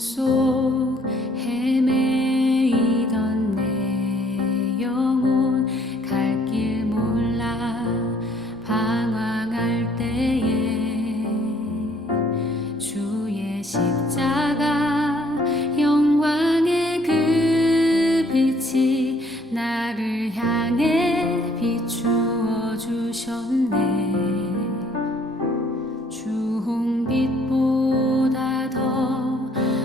속 헤매이던 내 영혼 갈 길 몰라 방황할 때에 주의 십자가 영광의 그 빛이 나를 향해 비추어 주셨네. 주홍빛보다 더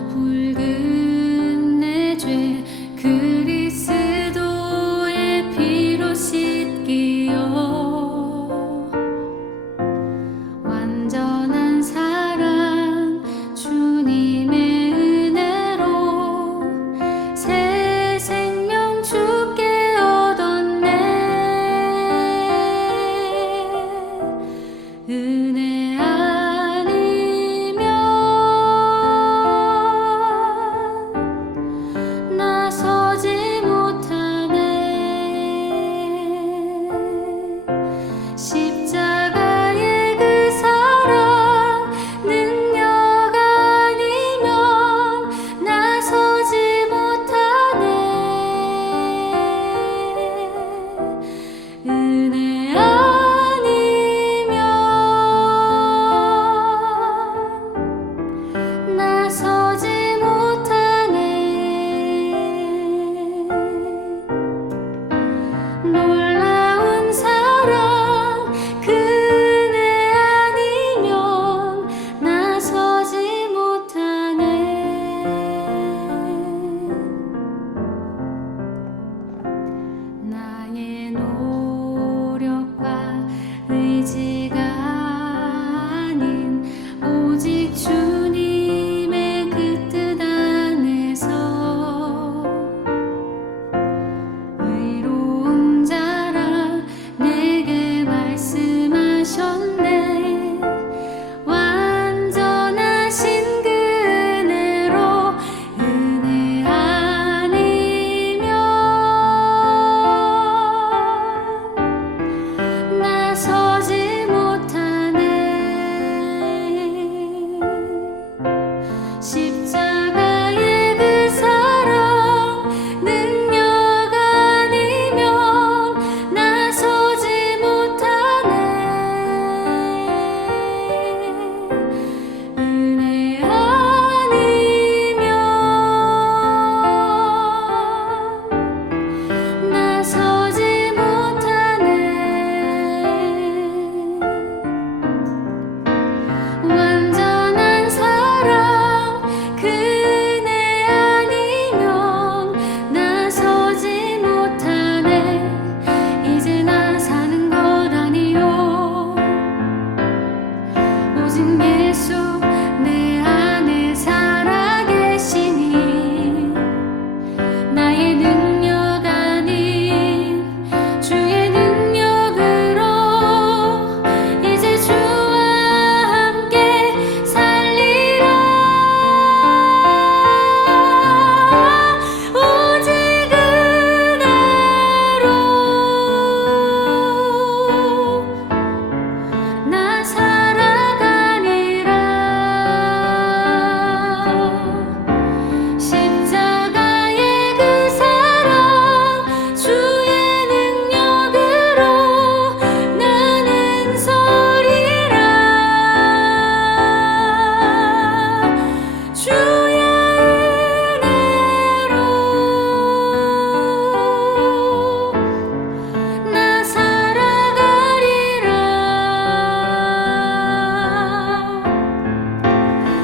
붉은 내 죄 그리스도의 피로 씻기어 완전한 사랑 주님의 은혜로 새 생명 주께 얻었네. 은혜 아니면 나서지 못하네. 십자가의 그 사랑 능력 아니면 나서지 못하네. 은혜 아니면 나서지 못하네. 놀라운 사랑 그 은혜 아니면 나서지 못하네. 나의 노력과 의지가 아닌 오직 주님의 그 뜻 안에서 의로운 자라 내게 말씀하셨네. 완전하신 그 은혜로 은혜 아니면 나서지 못하네. 십자가의 그 사랑 능력 아니면 나서지 못하네. 은혜 아니면 나서지 못하네. 완전한 사랑 그 은혜 아니면 나서지 못하네. 이제 나 사는 것 아니요 오직 예수 내 안에 살아계시니 나의 능력 아닌 주의 능력으로 이제 주와 함께 살리라. 오직 은혜로 나 살아가니라. 십자가의 그 사랑 주의 능력으로 나는 서리라. 주의 은혜로 나 살아가리라.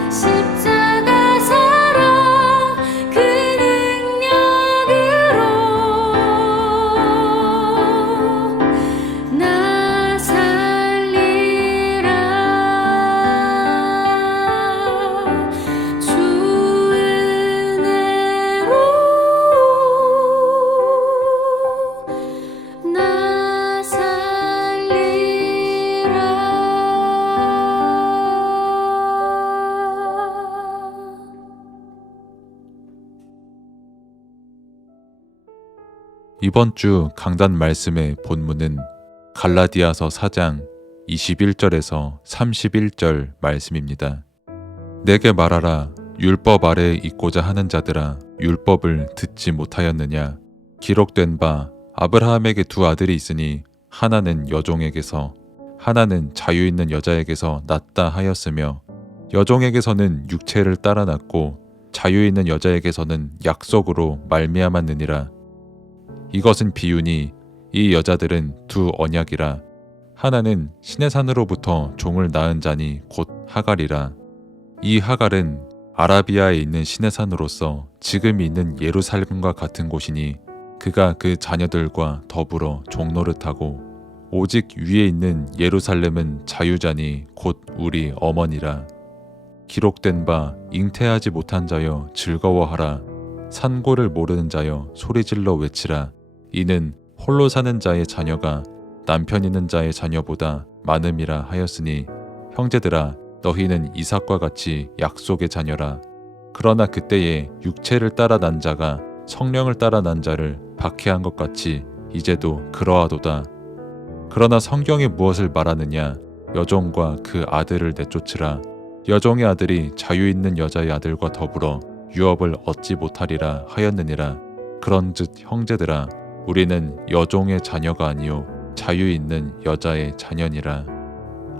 십자가 사랑 그 능력으로 나 살리라. 주 은혜로 나 살리라. 이번 주 강단 말씀의 본문은 갈라디아서 4장 21절에서 31절 말씀입니다. 내게 말하라. 율법 아래에 있고자 하는 자들아 율법을 듣지 못하였느냐. 기록된 바 아브라함에게 두 아들이 있으니 하나는 여종에게서 하나는 자유 있는 여자에게서 났다 하였으며 여종에게서는 육체를 따라 났고 자유 있는 여자에게서는 약속으로 말미암았느니라. 이것은 비유니 이 여자들은 두 언약이라. 하나는 신의 산으로부터 종을 낳은 자니 곧 하갈이라. 이 하갈은 아라비아에 있는 신의 산으로서 지금 있는 예루살렘과 같은 곳이니 그가 그 자녀들과 더불어 종노릇하고 오직 위에 있는 예루살렘은 자유자니 곧 우리 어머니라. 기록된 바 잉태하지 못한 자여 즐거워하라. 산고를 모르는 자여 소리질러 외치라. 이는 홀로 사는 자의 자녀가 남편 있는 자의 자녀보다 많음이라 하였으니 형제들아 너희는 이삭과 같이 약속의 자녀라. 그러나 그때에 육체를 따라 난 자가 성령을 따라 난 자를 박해한 것 같이 이제도 그러하도다. 그러나 성경이 무엇을 말하느냐. 여종과 그 아들을 내쫓으라. 여종의 아들이 자유 있는 여자의 아들과 더불어 유업을 얻지 못하리라 하였느니라. 그런즉 형제들아 우리는 여종의 자녀가 아니요 자유 있는 여자의 자녀니라.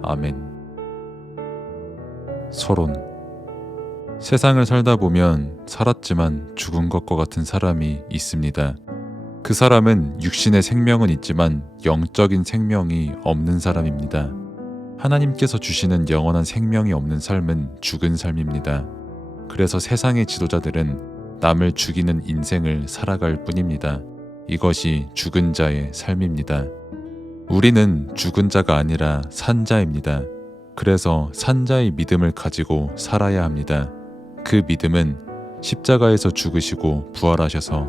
아멘. 서론. 세상을 살다 보면 살았지만 죽은 것과 같은 사람이 있습니다. 그 사람은 육신의 생명은 있지만 영적인 생명이 없는 사람입니다. 하나님께서 주시는 영원한 생명이 없는 삶은 죽은 삶입니다. 그래서 세상의 지도자들은 남을 죽이는 인생을 살아갈 뿐입니다. 이것이 죽은 자의 삶입니다. 우리는 죽은 자가 아니라 산 자입니다. 그래서 산 자의 믿음을 가지고 살아야 합니다. 그 믿음은 십자가에서 죽으시고 부활하셔서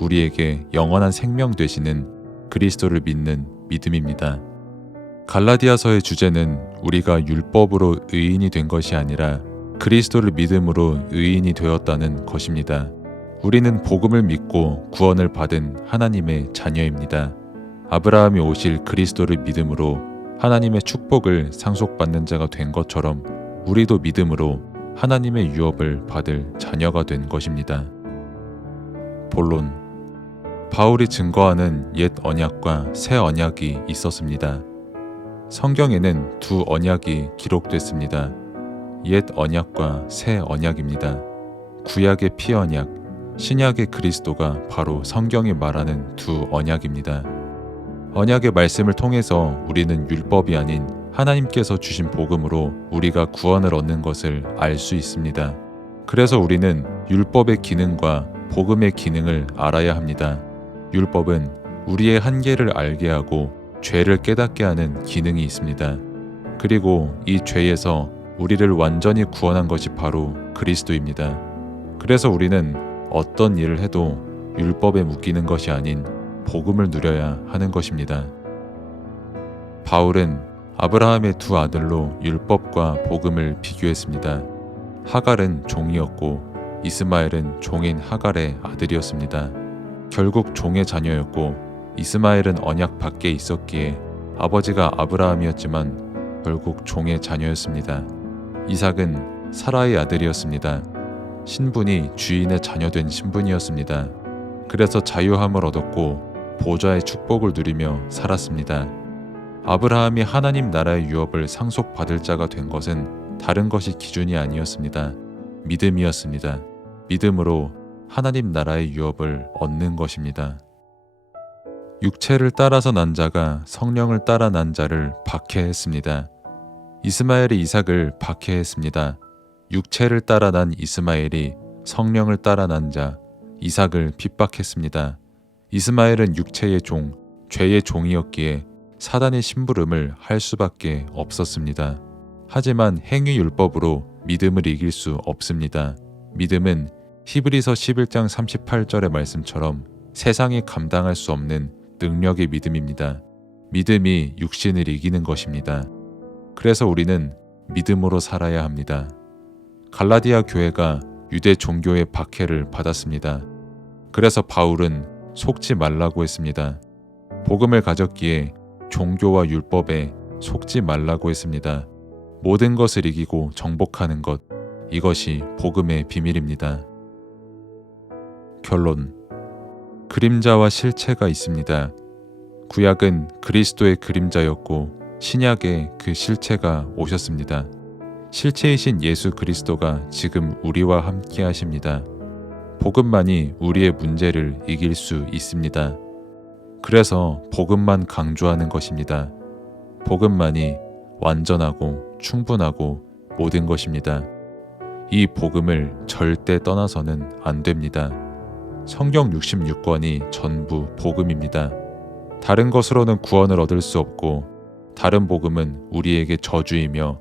우리에게 영원한 생명 되시는 그리스도를 믿는 믿음입니다. 갈라디아서의 주제는 우리가 율법으로 의인이 된 것이 아니라 그리스도를 믿음으로 의인이 되었다는 것입니다. 우리는 복음을 믿고 구원을 받은 하나님의 자녀입니다. 아브라함이 오실 그리스도를 믿음으로 하나님의 축복을 상속받는 자가 된 것처럼 우리도 믿음으로 하나님의 유업을 받을 자녀가 된 것입니다. 본론. 바울이 증거하는 옛 언약과 새 언약이 있었습니다. 성경에는 두 언약이 기록됐습니다. 옛 언약과 새 언약입니다. 구약의 피 언약, 신약의 그리스도가 바로 성경이 말하는 두 언약입니다. 언약의 말씀을 통해서 우리는 율법이 아닌 하나님께서 주신 복음으로 우리가 구원을 얻는 것을 알 수 있습니다. 그래서 우리는 율법의 기능과 복음의 기능을 알아야 합니다. 율법은 우리의 한계를 알게 하고 죄를 깨닫게 하는 기능이 있습니다. 그리고 이 죄에서 우리를 완전히 구원한 것이 바로 그리스도입니다. 그래서 우리는 어떤 일을 해도 율법에 묶이는 것이 아닌 복음을 누려야 하는 것입니다. 바울은 아브라함의 두 아들로 율법과 복음을 비교했습니다. 하갈은 종이었고 이스마엘은 종인 하갈의 아들이었습니다. 결국 종의 자녀였고 이스마엘은 언약 밖에 있었기에 아버지가 아브라함이었지만 결국 종의 자녀였습니다. 이삭은 사라의 아들이었습니다. 신분이 주인의 자녀된 신분이었습니다. 그래서 자유함을 얻었고 보좌의 축복을 누리며 살았습니다. 아브라함이 하나님 나라의 유업을 상속받을 자가 된 것은 다른 것이 기준이 아니었습니다. 믿음이었습니다. 믿음으로 하나님 나라의 유업을 얻는 것입니다. 육체를 따라서 난 자가 성령을 따라 난 자를 박해했습니다. 이스마엘이 이삭을 박해했습니다. 육체를 따라 난 이스마엘이 성령을 따라 난 자 이삭을 핍박했습니다. 이스마엘은 육체의 종, 죄의 종이었기에 사단의 심부름을 할 수밖에 없었습니다. 하지만 행위율법으로 믿음을 이길 수 없습니다. 믿음은 히브리서 11장 38절의 말씀처럼 세상이 감당할 수 없는 능력의 믿음입니다. 믿음이 육신을 이기는 것입니다. 그래서 우리는 믿음으로 살아야 합니다. 갈라디아 교회가 유대 종교의 박해를 받았습니다. 그래서 바울은 속지 말라고 했습니다. 복음을 가졌기에 종교와 율법에 속지 말라고 했습니다. 모든 것을 이기고 정복하는 것, 이것이 복음의 비밀입니다. 결론. 그림자와 실체가 있습니다. 구약은 그리스도의 그림자였고 신약에 그 실체가 오셨습니다. 실체이신 예수 그리스도가 지금 우리와 함께 하십니다. 복음만이 우리의 문제를 이길 수 있습니다. 그래서 복음만 강조하는 것입니다. 복음만이 완전하고 충분하고 모든 것입니다. 이 복음을 절대 떠나서는 안 됩니다. 성경 66권이 전부 복음입니다. 다른 것으로는 구원을 얻을 수 없고 다른 복음은 우리에게 저주이며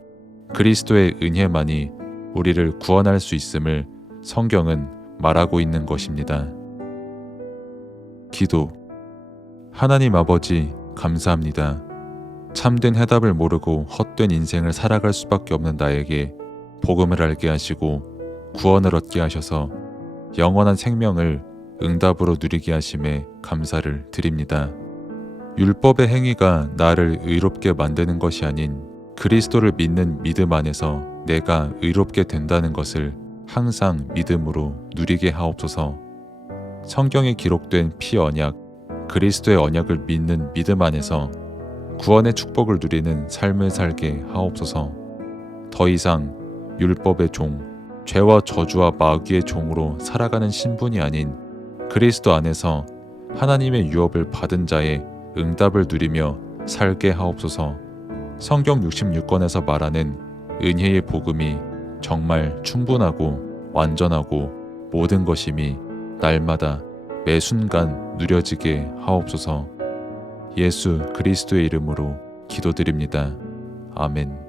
그리스도의 은혜만이 우리를 구원할 수 있음을 성경은 말하고 있는 것입니다. 기도. 하나님 아버지, 감사합니다. 참된 해답을 모르고 헛된 인생을 살아갈 수밖에 없는 나에게 복음을 알게 하시고 구원을 얻게 하셔서 영원한 생명을 응답으로 누리게 하심에 감사를 드립니다. 율법의 행위가 나를 의롭게 만드는 것이 아닌 그리스도를 믿는 믿음 안에서 내가 의롭게 된다는 것을 항상 믿음으로 누리게 하옵소서. 성경에 기록된 피 언약, 그리스도의 언약을 믿는 믿음 안에서 구원의 축복을 누리는 삶을 살게 하옵소서. 더 이상 율법의 종, 죄와 저주와 마귀의 종으로 살아가는 신분이 아닌 그리스도 안에서 하나님의 유업을 받은 자의 응답을 누리며 살게 하옵소서. 성경 66권에서 말하는 은혜의 복음이 정말 충분하고 완전하고 모든 것임이 날마다 매 순간 누려지게 하옵소서. 예수 그리스도의 이름으로 기도드립니다. 아멘.